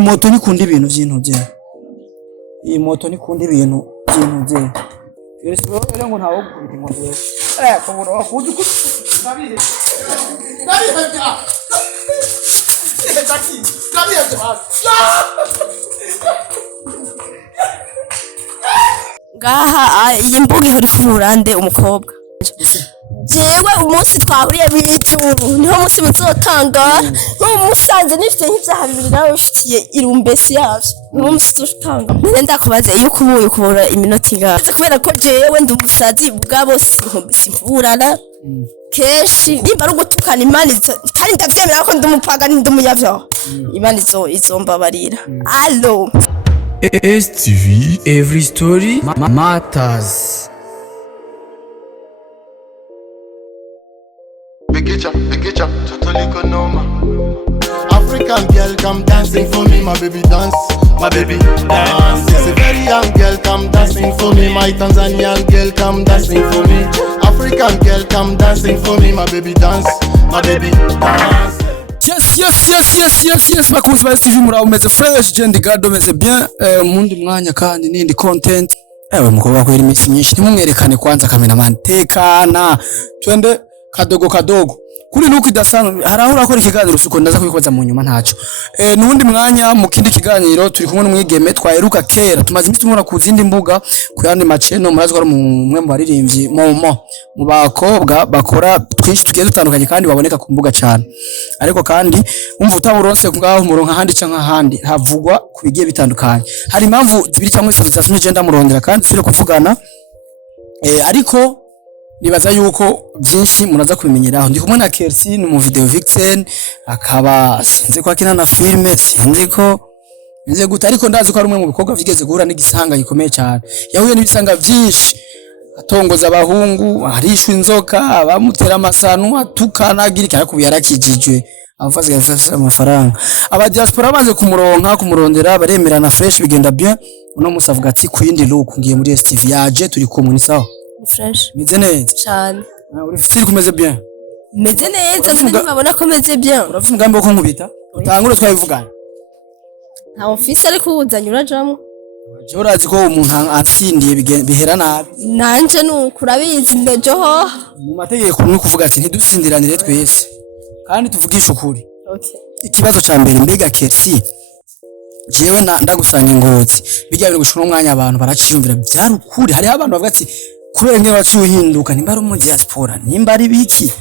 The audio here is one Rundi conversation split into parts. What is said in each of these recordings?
moto nikunda ibintu by'intu bye. Iyi moto nikunda ibintu by'intu bye. Kercy rero ngo ntawo gukubita inkondo. Kubura wakuzi ko nabihe. Ngaha iyi mbuga ihora ifurande umukobwa. Jewe umunsi twahuriye bijuru niho munsi muzotangara n'umusanze nifite nk'ibyaha bibiri nawe ufitiye irumbesi yavyo umunsi tutanga nenda kubaza iyo kubuye kubura iminota igaze kubera ko jewe ndi umusazi bwabo simburana keshi nimba ari gutukana Imana kandi ndavyemera ko ndi umupagani ndi umuyavyo Imana izombabarira allo ASTV, every story matters. Begicha, totally konoma. African girl come dancing for me, my baby dance, my baby dance. It's a very young girl come dancing for me, my Tanzanian girl come dancing for me. African girl come dancing for me, my baby dance, my baby dance. Yes, bakunzi ba ASTV muraho meze fresh, je ndi gado meze bien, mundi mwanya kandi nindi content. Ewe mukobwa ko iri iminsi myinshi ntimumwerekane kwanza cameraman tekana. Twende kadogo. Kuri nuko idasanzwe harahura akora ikiganiro suko ndaza kubikoza mu nyuma ntaco. Nundi mwanya mu kindi kiganiro turi kumwe n'umwigeme twaheruka kera tumaze iminsi tumura ku zindi mbuga ku yandi maceno murazi ko ari umwe mu baririmbyi mu bakobwa bakora twinshi tugiye dutandukanye kandi baboneka ku mbuga cyane. Ariko kandi umva utaburonse ngaho muronka handi canka handi havugwa ku bigiye bitandukanye. Hari impamvu zibiri cyangwa se zatumye je ndamurondera kandi sire kuvugana ariko nibaza yuko byinshi munaza kubimenyeraho. Ndi kumwe na KERCY ni mu video vixen akaba sinzi ko akina na filme sinzi ko nze guta ariko ndazi ko ari umwe mu bikorwa vigeze guhura n'igisanga gikomeye cyane. Yahuye n'ibisanga byinshi atongoza abahungu arishwe inzoka abamutera amasanu atukana girika ariko yarakijijwe afaze amafaranga. Aba diaspora banze kumurondera baremerana fresh bigenda bien. Uno musavuga ati kuyindi look ngiye muri ASTV yaje turi kumwe ni sawa fresh meze neza cyane. Uri fitiri kumeze bien meze neza ndabona ko meze bien. Urafite umugambi wo kunkubita utangure twabivugana nta office ariko uzanye urajamo je urazi ko umuntu atsindiye bihera nabi nanje nukurabizi ndojoho mu mategeko ni kuvuga ati ntidusindiranire twese kandi tuvugisha ukuri. Okay, ikibazo ca mbere mbega KERCY jewe ndagusanga ingozi bijya biri gushura umwanya abantu baraciyumvira byarukuri. Hari abantu bavuga ati kubera ngene waciye uhinduka nimba ari mu diaspora nimba ari biki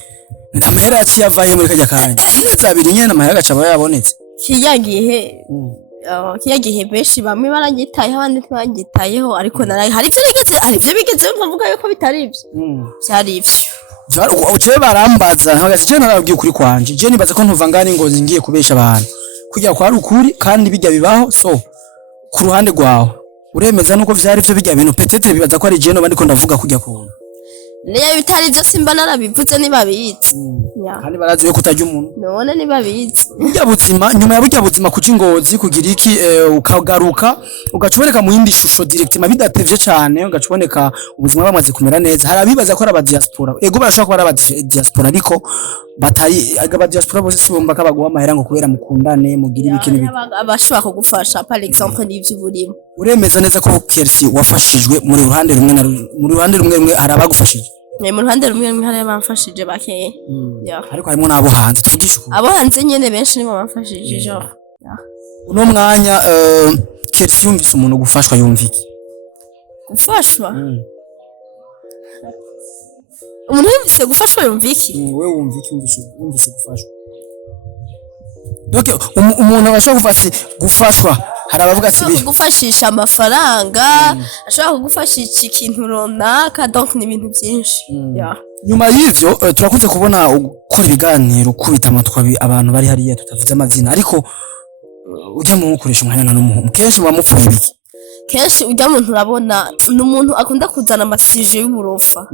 amahera yaciye avaye muri kajya kanya zabiri nyene amahera gacaba yabonetse kiyagihe benshi bamwe baragitayeho abandi ntibagitayeho ariko naraye hari ivyo bigeze mvuga yuko bitari ivyo byari ivyo je barambaza nkagaze je narabwiye ukuri kwanje je nibaza ko ntuva ngani ingozi ngiye kubesha abantu kujya kwa rukuri kandi bijya bibaho. So ku ruhande rwawe uremeza nuko vyari byo bijya bintu petete bibaza ko ari je no bandi ko ndavuga kujya kubona Leya bitari byo simba narabivuze nibabizi. Kandi baraziwe kutajya umuntu. None nibabizi. Burya buzima nyuma ya burya buzima kuca ingozi kugira iki ukagaruka ugacuboneka mu yindi shusho directement bidatevye cyane ugacuboneka ubuzima bamaze kumera neza. Hari abibaza ko aba diaspora. Ego barashaka ko aba diaspora ariko batari aba diaspora bose sibomba kabaguha amahera ngo kubera mukundane mugira ibiki n'ibiki. Abashobora kugufasha par exemple n'ivyo burimo. Uremeza neza ko KERCY wafashijwe muri ruhande rumwe na muri ruhande rumwe hari abagufashije. Mu ruhande rumwe hari abamfashije bakeye. Ariko harimo nabo hanze tuvugisha uko. Abo hanze nyene benshi nibo bamfashije jo. Uno mwanya KERCY yumvise umuntu gufashwa yumviki. Gufashwa? Umuntu yumvise gufashwa yumviki? Wewe wumviki yumvise gufashwa. Donc umuntu abashaka gufashwa hari abavuga ati gufashisha amafaranga ashaka kugufashisha ikintu runaka donc ni ibintu byinshi. Nyuma y'ivyo turakunze kubona ukora ibiganiro kubita amatwi abantu bari hariya tutavuze amazina ariko ujya mu gukoresha umwanya n'umuhungu kenshi bamupfuye ibiki. Kenshi ujya muntu urabona n'umuntu akunda kuzana amasije y'uburofa.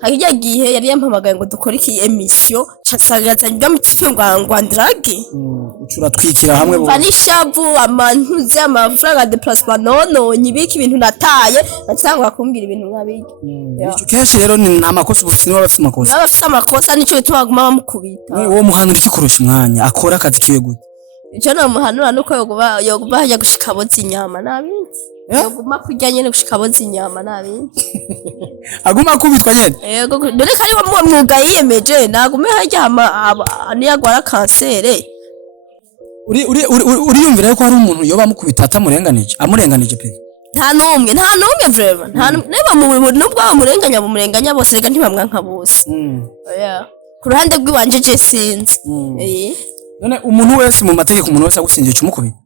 Hakijya gihe yari yampamagaye ngo dukore iki emission cyasagaza njya mu kipe ngwandrage. Ucura twikira hamwe bo. Banishabu amantuze amafaranga de placement nono nyibiki ibintu nataye natangwa kumbwira ibintu nkabiki. Kenshi rero ni amakosa ubufite niba bafite amakosa. Baba bafite amakosa nico bituma baguma bamukubita. Uwo muhanura iki kurusha umwanya akora akazi kiwe gute? ico no muhanura nuko yoguba hajya gushika boza inyama nabindi yoguma kurya nyene gushika boza inyama nabindi aguma kubitwa nyene yego dore kari wa mwuga yiyemeje nagume hajya niyagwara kansere uriyumvira yuko hari umuntu yoba amukubita amurenganije pe nta numwe vraiment neba nubwo bamurenganya bose rega ntibamwanka bose oya ku ruhande rw'iwanje je sinzi none umuntu wese mu mategeko umuntu wese agusingiye umukubita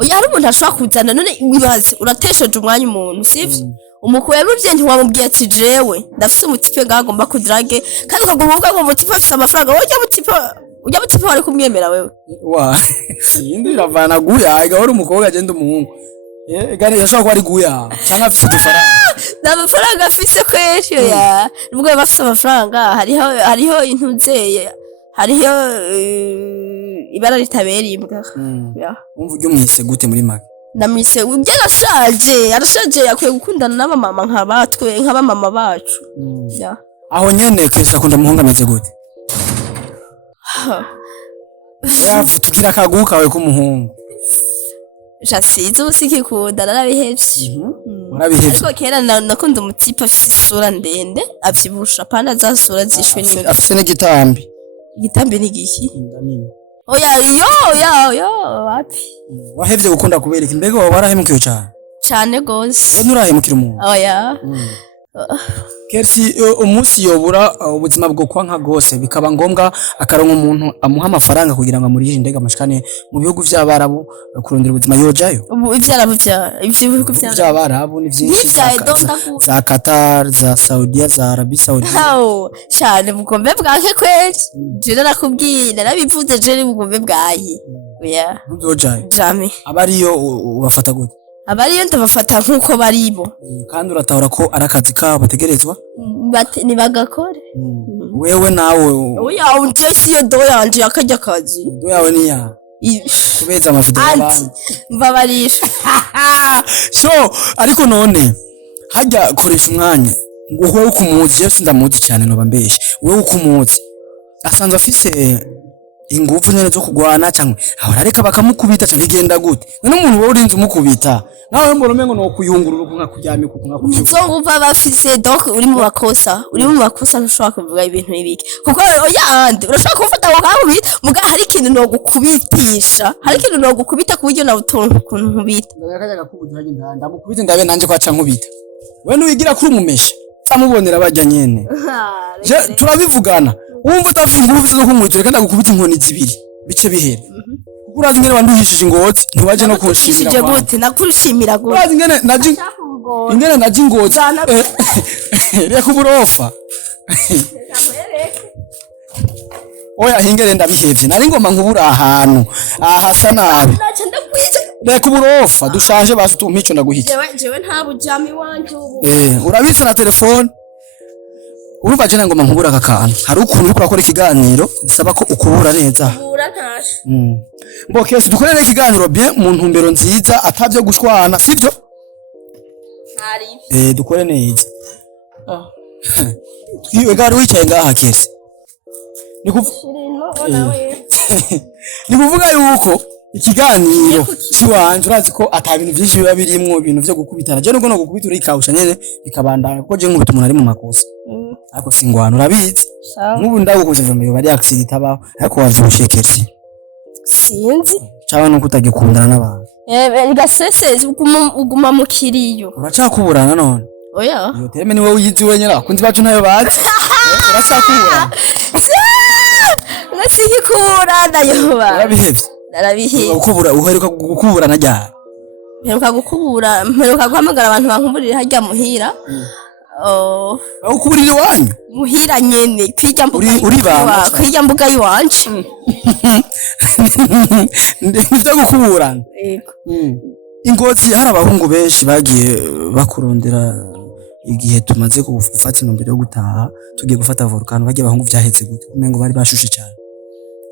oya hari umuntu ashobora kuzana none wibaze uratesheje umwanya umuntu sivyo umukuye muvye ntiwamubwiye ati jewe ndafise umutipe ngagomba kudrage kandi ukaguma uvuga ngo umutipe afise amafaranga ujya mutipe wari kumwemera wewe wa yindi ravana guya igahora umukobwa agenda umuhungu gani yashobora kuba ari guya cyangwa afise udufaranga n'amafaranga afise kwesho ya nubwo bafise amafaranga hariho intudzeye hariho ibara ritabereye imbwa umva ujye umwise gute muri make namwise ujye arashaje yakwiye gukundana n'abamama nk'abamama bacu aho nyene Kesi akunda umuhungu ameze gute tugira akaguhu kawe k'umuhungu jasize ubusikikunda narabihevye ariko kera nakunda umutipe afise isura ndende avyibusha pana za sura zishwe n'imvi afise n'igitambi ni giki oya yo wapi wahevye gukunda kubera iki mbega warahemukiye cyane gose we nturahemukira umuntu oya Kersi umunsi yobura ubuzima bwo kwanka gose bikaba ngombwa akaronka umuntu amuha amafaranga kugira ngo amurije indege amashikane mu bihugu vy'abarabu kurondera ubuzima yojayo ivyarabu ibihugu vy'abarabu ni vyinshi za Qatar za Saudiya za Arabie Saoudite cyane bugombe bwake kweli je narakubwiye narabivuze je bugombe bwayi oya ntuzojayo jamais abariyo ubafata gute abariyo ndabafata nkuko baribo kandi uratahura ko arakazi kabo bategerezwa ni bagakore wewe nawe oya unje siyo do yanje akajya kazi do yawe ni ya kubeza amavideo y'abandi mbabarisha so ariko none hajya koresha umwanya wewe ukumuzi Yesu ndamuzi cyane no bambeshe wewe ukumuzi asanzwe afise ingufu nyene zo kugwana cyangwa abarareka bakamukubita cyangwa igenda gute none umuntu wowe urinze umukubita nawe mbona umengo no kuyungurura kunka kuryamye kukunka nizo nguva bafise donc uri mu makosa ntushobora kuvuga ibintu bibiki kuko oya andi urashobora kumfata aho ngaho muga hari ikintu no gukubitisha ku buryo na utuntu kuntu nkubita ndakajaga kubuza hagenda ndamukubita ndabe nanje kwaca nkubita we nuyigira kuri umumesha tamubonera bajya nyene turabivugana wumva utafite ingufu zo kumwitura kandi agukubita inkoni zibiri bice bihera urazi ngene wanduhishije ingozi ntiwaje no kunshimira gute nakurushimira gute urazi ngene naje ingozi reka uburofa oya hingere ndabihevye nari ngoma nkubura ahantu ahasa nabi reka uburofa dushaje basi tumpico ndaguhike jewe nta bujami wanje ubu urabitse na telefone urumva je ngoma nkubura akakantu hari ukuntu uri kurakora ikiganiro bisaba ko ukubura neza ubura ntashe mbo Kesi dukorere ikiganiro bien mu ntumbero nziza atavyo gushwana sivyo hari dukore neza twiwe gari wicaye ngaha Kesi ni kuvuga yuko ikiganiro si wanje urazi ko ata bintu byinshi biba birimwo ibintu vyo gukubitana je nubwo no gukubita urikawusha nyene bikabandana kuko je nkubita umuntu ari mu makosa ariko singwana urabizi nk'ubu ndagukuje mu bari accident abaho ariko wavyushe Kesi sinzi cyangwa nuko utagikundana n'abantu gasese uguma mu kiriyo uracakuburana none oya iyo teme niwe uyizi wenyera kunzi bacu ntayo bazi uracakuburana nasikikuburana yoba urabihevye narabihevye uheruka gukuburana ryari mperuka guhamagara abantu bankumburira harya muhira ukuburira iwanyu muhira nyene kwirya mbuga yiwanje nivyo gukuburana ingozi hari abahungu benshi bagiye bakurondera igihe tumaze gufata intumbero yo gutaha tugiye gufata volcano bagiye abahungu vyahetse gute kumengo bari bashushe cyane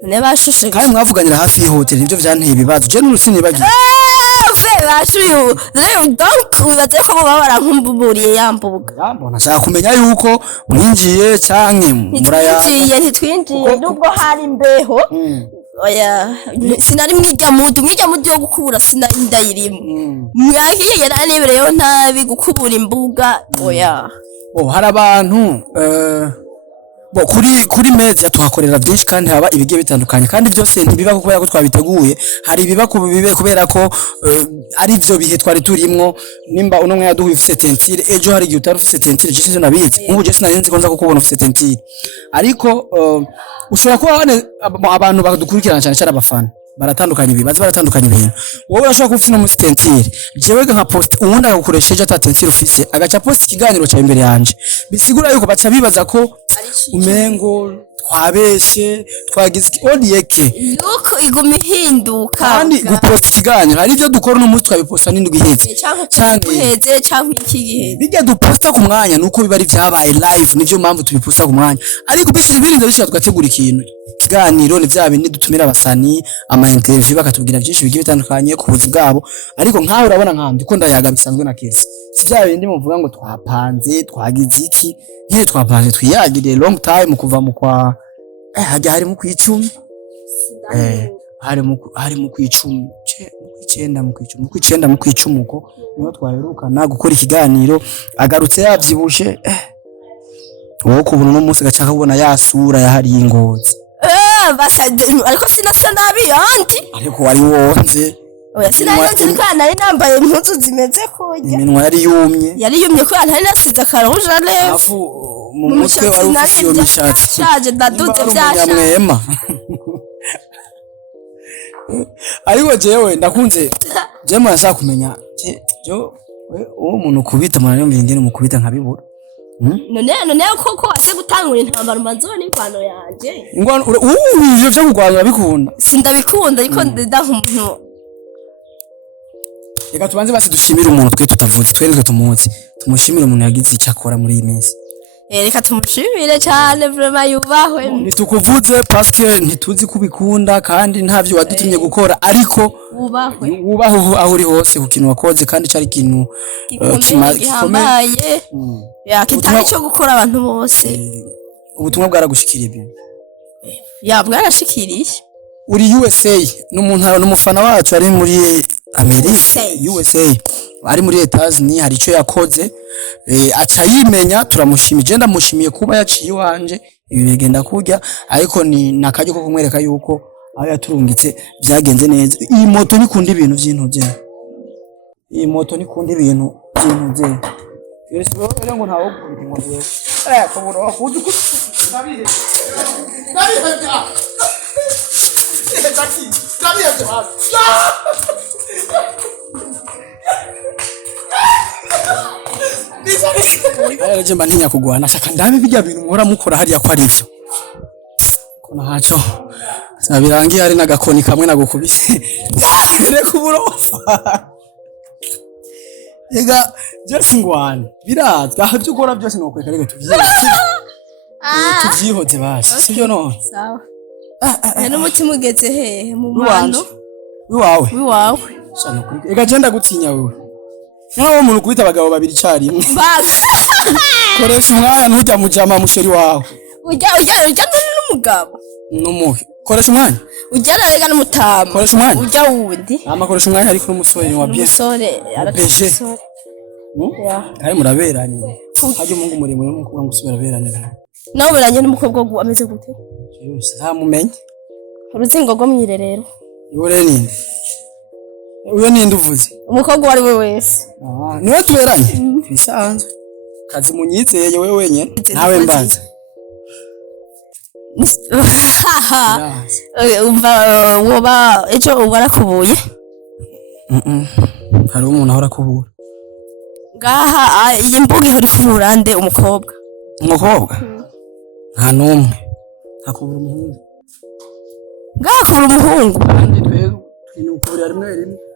ne bashushe kandi mwavuganira hafi y'hotel nivyo vyanteye ibibazo je n'urusini bagiye bashuyu donc ubaze ko baba barankumburiye yambuga nashaka kumenya yuko mwinjiye canke muraya ntitwinjiye nubwo hari imbeho oya sinari mwirya mudu yo gukubura sinari ndayirimo mwahiye yaranebereyo ntabi gukubura imbuga oya hari abantu kuri meza tuhakorera byinshi kandi haba ibigiye bitandukanye kandi byose ntibiba kubera ko twabiteguye hari ibiba kubera ko ari byo bihe twari turimwo nimba uno mwe yaduhuye ufite tentire ejo hari igihe utari ufite tentire je sinzo nabizi ubu je sinarinzi ko nza kukubona ufite tentire ariko ushobora kuba abantu badukurikirana cyane cyane abafana baratandukanye bibaza baratandukanye ibintu wowe urashobora kuba ufite no muri tentire jewe nka post ubundi agakoresheje ata tentire ufise agaca post ikiganiro cya imbere yanje bisigura yuko baca bibaza ko umengo twabeshe twagize odiyeke yuko iguma ihinduka kandi guposta ikiganiro hari ibyo dukora no munsi twabiposta n'indwi iheze cyangwa iki gihe bijya duposta ku mwanya nuko biba ari byabaye live nivyo mpamvu tubiposta ku mwanya ariko bishije birinze bishika tugategura ikintu ikiganiro ni bya bindi dutumira abasani ama interview bakatubwira byinshi bigiye bitandukanye ku buzi bwabo ariko nkaho urabona nkandi ko ndayaga bisanzwe na KERCY si bya bindi muvuga ngo twapanze twagize iki nyine twapanze twiyagiriye long time kuva mu kwa hajya hari mu kwicumi hari mu kwicumi mu kwicumi uko niho twaherukana gukora ikiganiro agarutse yavyibushe wowe kubona no munsi gacaka kubona yasura yahari ingozi ariko sinasa nabi yandi ariko wari wonze oya sinari nari nambaye impuzu zimeze kujya iminwa yari yumye ko ntari nasize akaruja rero afu mu mutwe wari ufite iyo mishatsi cyaje ndaduze byasha ariko jewe ndakunze jewe nashaka kumenya uwo muntu kubita mwana yo ngende mukubita nkabibura none koko ase gutangura intambara manzo n'ingwano yanje ingwano ivyo byo kugwanira bikunda sindabikunda ariko ndaha umuntu reka tubanze basi dushimira umuntu twe tutavuze twereke tumuzi tumushimire umuntu yagize icyo akora muri iyi minsi reka tumushimire cyane vraiment yubahwe nitukuvuze parce que ntituzi kubikunda kandi ntavyo wadutumye gukora ariko wubahwe aho uri hose ku kintu wakoze kandi cyari kintu gikomeye kitari cyo gukora abantu bose ubutumwa bwaragushikiriye ibintu bwarashikiriye uri USA n'umufana wacu ari muri Amerika USA ari muri Etats-Unis hari ico yakoze aca yimenya turamushimije ndamushimiye kuba yaciye wanje ibi bigenda kurya ariko ni nakajyo ko kumwereka yuko aho yaturungitse byagenze neza iyi moto nikunda ibintu by'intu bye rero ngo ntawo ngo ngiye kubura wakuzi nabire Jemba ntinya kugwana shaka ndabe bijya bintu muhora mukora hariya ko ari byo kona haco sabirangiye hari nagakoni kamwe nagukubise reka uburofa ega Jesse ngwana birazwa aho byo ukora byose nukweka reka tuvyihoze basi sibyo no sawa n'umutima ugeze hehe mu bantu wiwawe shana kuri ega genda gutinya wewe nkaho umuntu kubita abagabo babiri cyari koresha umwanya ntujya mujama musheri wawe ujya n'umugabo numuhe koresha umwanya ujya rega n'umutama koresha umwanya ujya wundi koresha umwanya ariko n'umusore wa bien umusore arabeje ari muraberanye haje umungu murimo n'umukobwa ngusubira beranye nawe beranye n'umukobwa ameze gute ntamumenye uruzingo rwo mwirerero yore ninde uyo ninde uvuze umukobwa wari we wese niwe tuberanye bisanzwe kazi munyizeye wewe wenyene nawe mbaza umva woba ejo warakubuye hari umuntu ahora kubura ngaha iyi mbuga ihora ifurura nde umukobwa nta numwe akubura umuhungu ngaha kubura umuhungu kandi twinukubura rimwe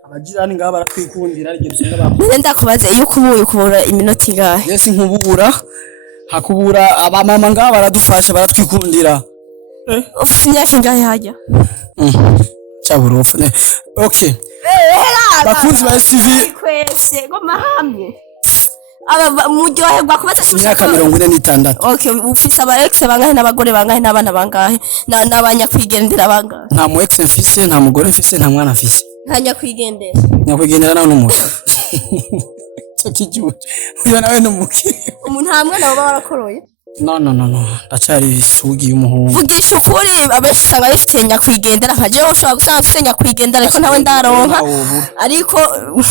abajirani ngaha baratwikundira ariko bisanga bamwe ndakubaze iyo ukubuye ukubura iminota ingahe yesi nkubura hakubura abamama ngaha baradufasha baratwikundira ufite imyaka ingahe hajya cyaburofu okay bakunzi ba STV kwese ngo mahamye muryoherwa kubaza imyaka 46. Okay, ufise aba ex bangahe n'abagore bangahe n'abana bangahe n'abanyakwigendera bangahe? Nta mu ex mfise, nta mugore mfise, nta mwana mfise. Nta nyakwigendera. Nyakwigendera nawe n'umuntu. Cyakijuje. Uyo nawe n'umuki. Umuntu hamwe nabo barakoroye. No. Ndacari isugi y'umuhungu. Vugisha ukuri abenshi usanga bifite nyakwigendera nka jewe ushobora gusanga ufite nyakwigendera ariko nawe ndaronka. Ariko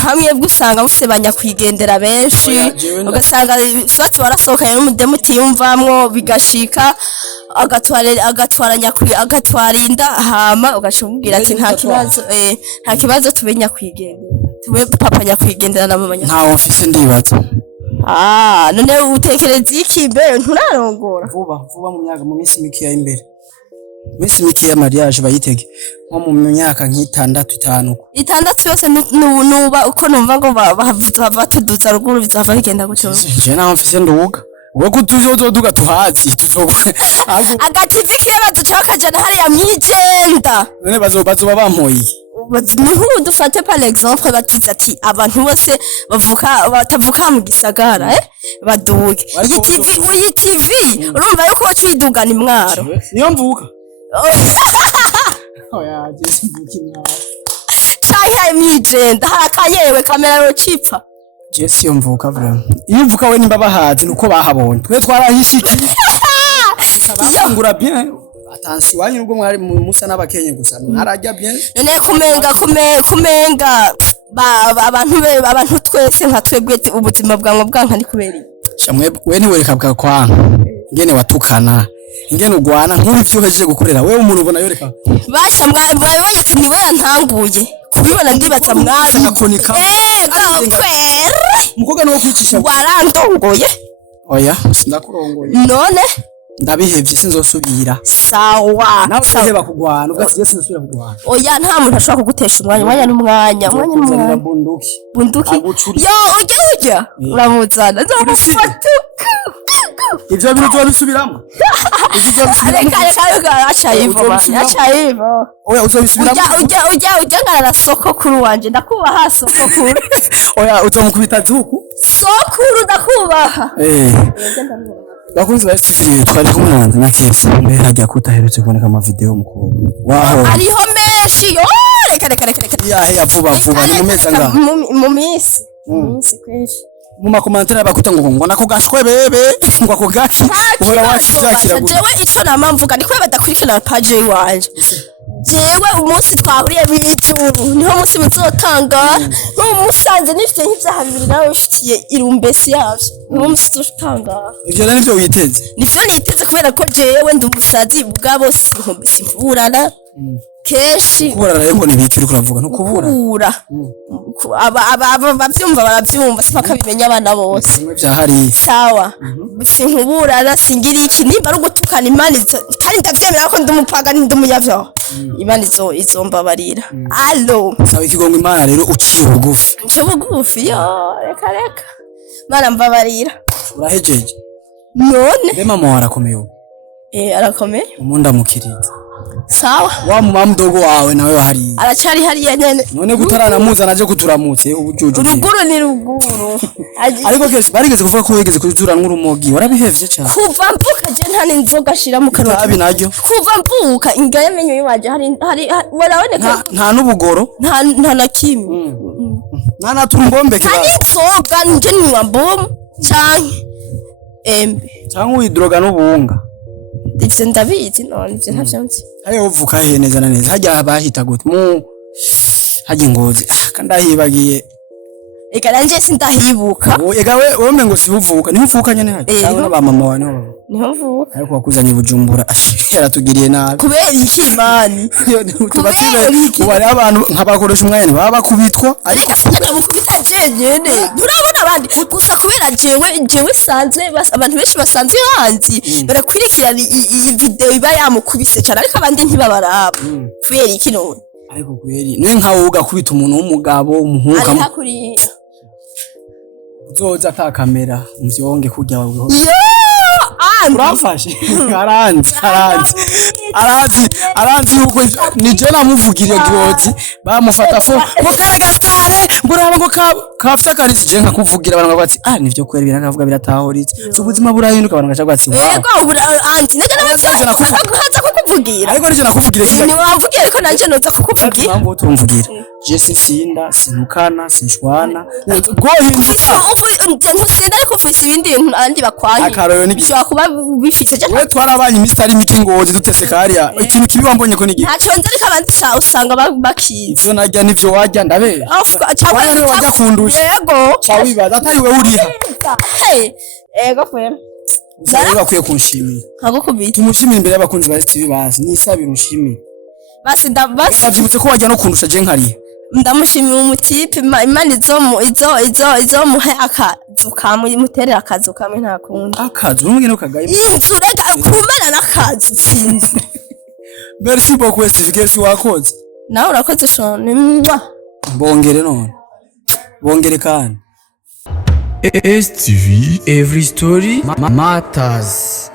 hamwe bw'usanga mufite banyakwigendera benshi ugasanga swati warasohokanye n'umudemu utiyumvamwo bigashika agatwara inda hama ugashumubwira ati nta kibazo tube nyakwigendera. Tube papa nyakwigendera na mama nyakwigendera. Ntawo mfise ndibaza. None utekereza iki mbe nturarongora? Vuba mu minsi mike ya imbere. Minsi mike ya mariage bayitege. Nko mu myaka nk'itandatu 5. Itandatu yose nuba uko numva ngo batuduza ruguru bizava bigenda gutyo. Je naho mfise nduga. Wowe kutuzoduga tuhazi tuzoba. Agativi kiba ducakajana hariya mwijenda. None bazoba bampoye. Niho dufate par exemple batiza ati abantu bose batavuka mu gisagara baduge. Iyi TV urumva yuko wacidugana imwaro. Niyo mvuka. Oya, je mvuka imwaro. Chahe mwijenda harakayewe kamera yo cipfa. Je siyo mvuka vraiment. Iyo mvuka we nimba bahazi nuko bahabonye. Twe twarahishiki. Sabangura bien. Atansi wanyu nubwo mwari musa n'abakenye gusa mwarajya bien. None kumenga abantu twese nka twebwe ubuzima bwango bwanka ni kubera iki? Shamwe we ni wereka bwa kwanga. Ngene watukana. Ngene ugwana nk'ibyo uhejeje gukorera wewe umuntu ubona yoreka. Basha mwabonye ati niwe yantanguye. Kubibona ndibaza mwaza ngakonika. Kwere. Mukoga no kwicisha. Warandongoye. Oya, sindakurongoye. None ndabihevye sinzosubira. Sawa. Nawe uheba kugwana ugati je sinzosubira kugwana. Oya nta muntu ashobora kugutesha umwanya n'umwanya. Bunduki. Yo ujya. Uramuzana. Nzofatuka. Ivyo bintu tubisubiramo. Achayivo. Oya uzobisubiramo. Ujya ngara sokokuru wanje ndakubaha sokokuru. Oya uzomukubita zuku. Sokuru ndakubaha. Bakunzi ba STV twari kumwe na KERCY mbe hajya kutaherutse kuboneka ama video mukuru. Waho. Ariho menshi yo reka. Ya vuba ni mu meza nga. Mu minsi kweshi. Mu makomantere bakuta ngo nako gashwe bebe ngo ako gaki uhora wakizakira gute. Jewe ico namamvuga ni kweba dakurikira page wanje. Jewe umunsi twahuriye bituru niho munsi muzotanga n'umusanze nifite nk'ivyaha bibiri nawe ufitiye irumbesi yavyo umunsi tutanga. Ivyo rero nivyo witeze. Nivyo niteze kubera ko jewe ndi umusazi bwabo simburana. Keshi kubura rero ni biki uri kuravuga no kubura bavyumva baravyumva sipaka bimenya abana bose bimwe vyahari sawa sinkuburana singira iki nimba ari gutukana imana kandi ndavyemera ko ndumupaga ndumuyavyo imana izombabarira allo sawa ikigongo imana rero uciye bugufi nce bugufi yo reka mana mbabarira urahejeje none be mama warakomeye arakomeye umunda mukiriza sawa wa mama mdogo wawe nawe wahari aracari hariya nyene none gutarana muza naje kuturamutse ubujuju uruguru ni ruguru ariko KERCY barigeze kuvuga ko wigeze kutura n'urumogi warabihevye cyane kuva mvuka je nta n'inzoga shira mu kanwa abi naryo kuva mvuka ingaye menyo yiwaje hari waraboneka nta n'ubugoro nta na kimwe nta naturumbombe kiba nta n'inzoga nje niwa mbom canke embe cyangwa uyidroga n'ubunga ivyo ndabizi none ivyo ntavyonzi ayo uvuka he neza na neza hajya bahita gute hajya Ngozi kandahibagiye eka nanje sindahibuka ega wewe mengo sihuvuka niho uvuka nyene hajya cyangwa ba mama wawe niho mvuka ariko wakuzanye Bujumbura yaratugiriye nabi kubera iki imani tubatire ubari abantu nkabakoresha umwanya baba bakubitwa ariko sinjya mukubita jenyene nturabona abandi gusa kubera jewe sanzwe abantu benshi basanzwe banzi barakwirikirana iyi video iba yamukubise cyane ariko abandi ntibabaraba kubera iki none ariko kweri niwe nkawo ugakubita umuntu w'umugabo umuhungu arihakurira uzoza ata kamera muvyonge kurya wawe urafashe aranzi arazi yuko ni je namuvugiriye gihozi bamufata fo ngo karagatare ngo raba ngo kafita karisi je nkakuvugira abantu bati nivyo kwera birakavuga biratahoritse ubuzima burahinduka abantu gacha bati yego anti nege nabaza kukuvugira ariko nije nakuvugira kintu ni wavugira ariko nanje noza kukuvugira ngo tumvugira je sinsinda sinukana sinshwana gohinduka ntusinda ariko ufise ibindi bintu andi bakwaye akaroyo ni bishobora kuba bifise je we twarabanye imistari mike ngozi dutese kariya ikintu kibi wambonye ko nigi ntaco nzi ariko abandi usanga bakizi ivyo narya nivyo warya ndabe cawe wajya kundusha yego cawe bibaza atari we uriha yego kwera Zari bakwiye kunshimira nkagukubita tumushimira imbere y'abakunzi ba STV bazi nisabira ushimire basi ndavyibutse ko wajya no kundusha je nkariya ndamushimiye umutipe imana izo muhe akazu kamwe muterera akazu kamwe nta kundi akazu n'umugene ukagaye inzu rega kumena n'akazu sinzi merci beaucoup STV KERCY wakoze nawe urakoze shone bongere none bongere kandi STV, every story matters.